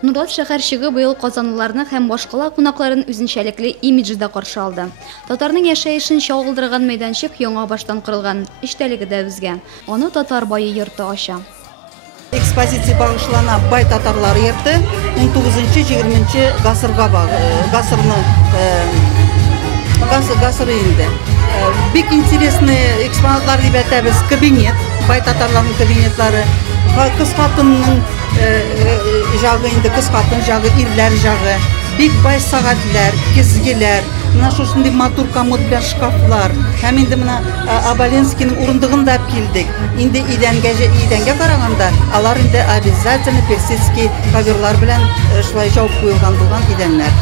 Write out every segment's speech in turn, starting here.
Нурлат шәһәрчеге быел казанлыларны һәм башкала кунакларын үзенчәлекле имиджда каршы алды. Татарның яшәешен чагылдырган мәйданчык яңа баштан корылган, эчтәлеге дә үзгә. Аны татар байы йорты ача. Экспозиция багышлана бай татарлар йорты 19-20 гасырны инде. Бик интересный экспонатлар дип әйтәбез. Кабинет, бай татарларның кабинетлары, кыз хатынның жагы инде, кыз хатын жагы, ирләр жагы, бик бай сәгатьләр, кизгеләр, менә шушындый матур комод белән шкафлар. Һәм инде менә Абаленскийның урындыгында килдек. Инде идәнгә караганда, алар инде обязательно персидский коверлар белән шулай жауып куелган булган идәннәр.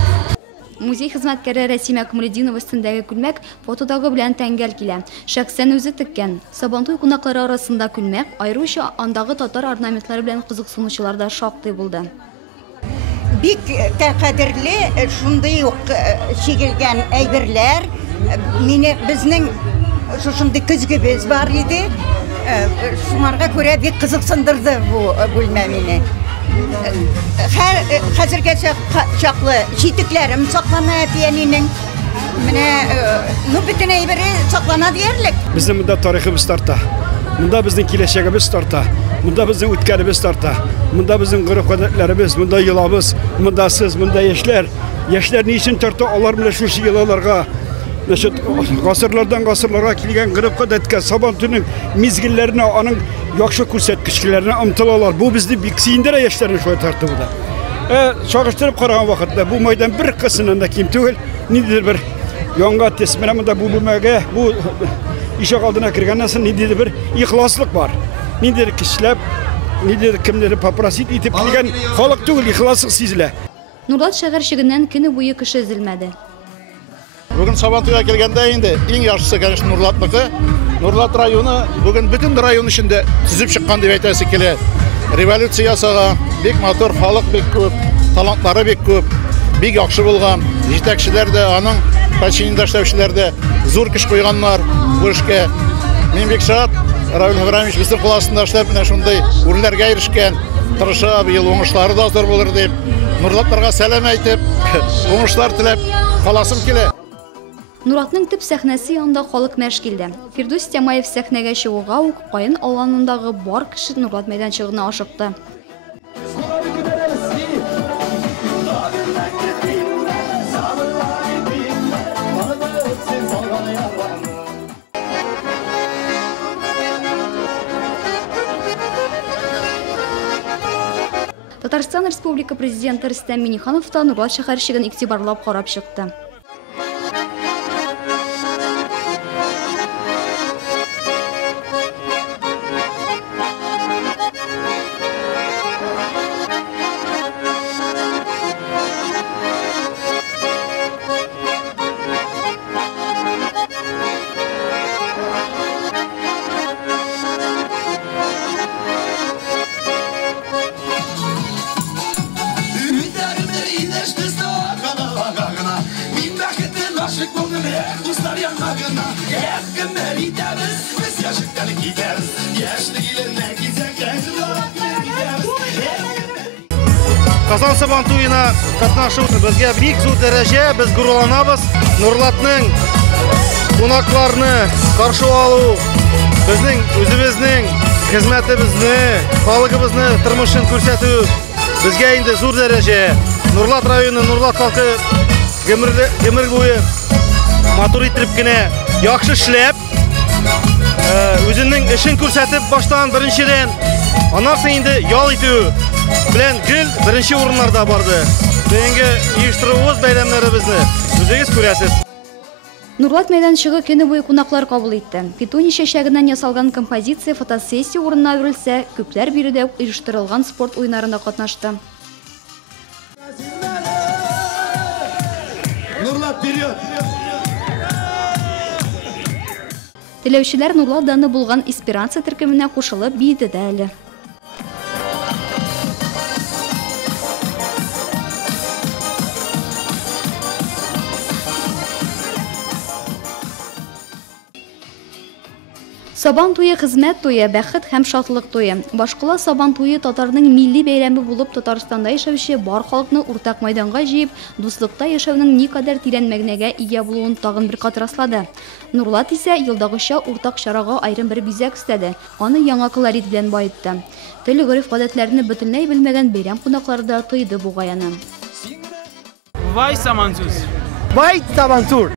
Музей хезмәткәре Рәсимә Камалетдинова өстендәге күлмәк фотодагы белән тәңгәл килә. Шәхсән үзе теккән. Сабантуй кунаклары арасында күлмәк, аеруча андагы татар орнаментлары белән кызыксынучылар да шактый булды. Бик кадерле шундый ук чигелгән әйберләр. Мине безнең шундый көзгебез бар иде. Шуңарга күрә бик кызыксындырды бу бүлмә мине. Хәзергә чаклы читекләрем саклана әтиәнинең. Менә бөтен әйбере саклана диярлек. Безнең монда тарихыбыз тарта. Монда безнең киләчәгебез тарта. Монда безнең үткәнебез тарта. Монда безнең гореф-гадәтләребез, монда елабыз, монда сез, монда яшьләр. Яшьләр ни өчен тарта? Алар белән шушы елларга, гасырларга килгән гореф-гадәткә, Сабантуйның мизгелләренә, аның яхшы күрсәткечләренә омтылалар. Бу безне бик сөендерә яшьләрне шулай тартты буда. Чагыштырып караган вакытта бу майдан бер кысыннан да ким түгел. Ниндидер бер яңа тесмәне монда бу бүлмәгә, бу ишек алдына кергәннән соң ниндидер бер ихласлык бар. Ниндидер кишләп, ниндидер кемнәр попросит итеп килгән халык түгел, ихласлык сизелә. Нурлат шәһәрчегеннән көне буе кеше эзелмәде. Бүген Сабантуйга килгәндә инде иң яхшысы, конечно, Нурлатныкы. Нурлат районы бүген бөтен район эчендә төзеп чыккан дип әйтәсе килә. Революция ясаган, бик матур, халык бик күп, талантлары бик күп, бик яхшы булган. Җитәкчеләр дә, аның подчиненда эшләүчеләр дә зур көч куйганнар бу эшкә. Мин бик шат, Равил Ибраһимович безнең кул астында эшләп менә шундый үрнәргә ирешкән. Тырыша, быел уңышлары да зур булыр дип, Нурлатларга сәлам әйтеп, уңышлар теләп каласым килә. Нуратның төп сәхнәсе янында халык мәш килде. Фирдус Тямаев сәхнәгә чыгуга ук кайын аланындагы бар кеше Нурлат мәйданчыгына ашыкты. Татарстан Республика президенты Рөстәм Миңнеханов та Нурлат шәһәрчеген игътибарлап карап чыкты. Казан Сабантуйына катнашу безгә бик зур дәрәҗә, без гурланабыз. Нурлатның кунакларны каршы алу, безнең үзебезнең хезмәтебезне, халыгыбызны тормышын күрсәтү безгә инде зур дәрәҗә. Нурлат районы, Нурлат халкы гомер буе матур итеп кенә яхшы эшләп, үзенең эшен күрсәтеп баштан беренчедән, аннан соң инде ял итү белән гел беренче урыннарда барды. Бүгенге оештыруыбыз бәйрәмнәребезне үзегез күрәсез. Нурлат мәйданчыгы көне буе кунаклар кабул итте. Петуния чәчәгеннән ясалган композиция фотосессия урынына әверелсә, күпләр биредә оештырылган спорт уеннарында катнашты. Нурлат вперед! Теләүчеләр Нурлат даны булган эсперанца төркеменә кушылып биеде дә әле. Сабан туе хезмәт туе, бәхет һәм шатлык туе. Башкала Сабан туе татарның милли бәйрәме булып Татарстанда яшәүче бар халыкны уртак мәйданга җыеп, дуслыкта яшәүнең никадәр тирән мәгънәгә ия булуын тагын бер кат раслады. Нурлат исә елдагыча уртак чарага аерым бер бизәк өстәде. Аны яңа колорит белән баетты. Тел гореф-гадәтләрне бөтенләй белмәгән бәйрәм кунаклары да тойды бу гаяны. Вай Самантуз. Vay Sabantur.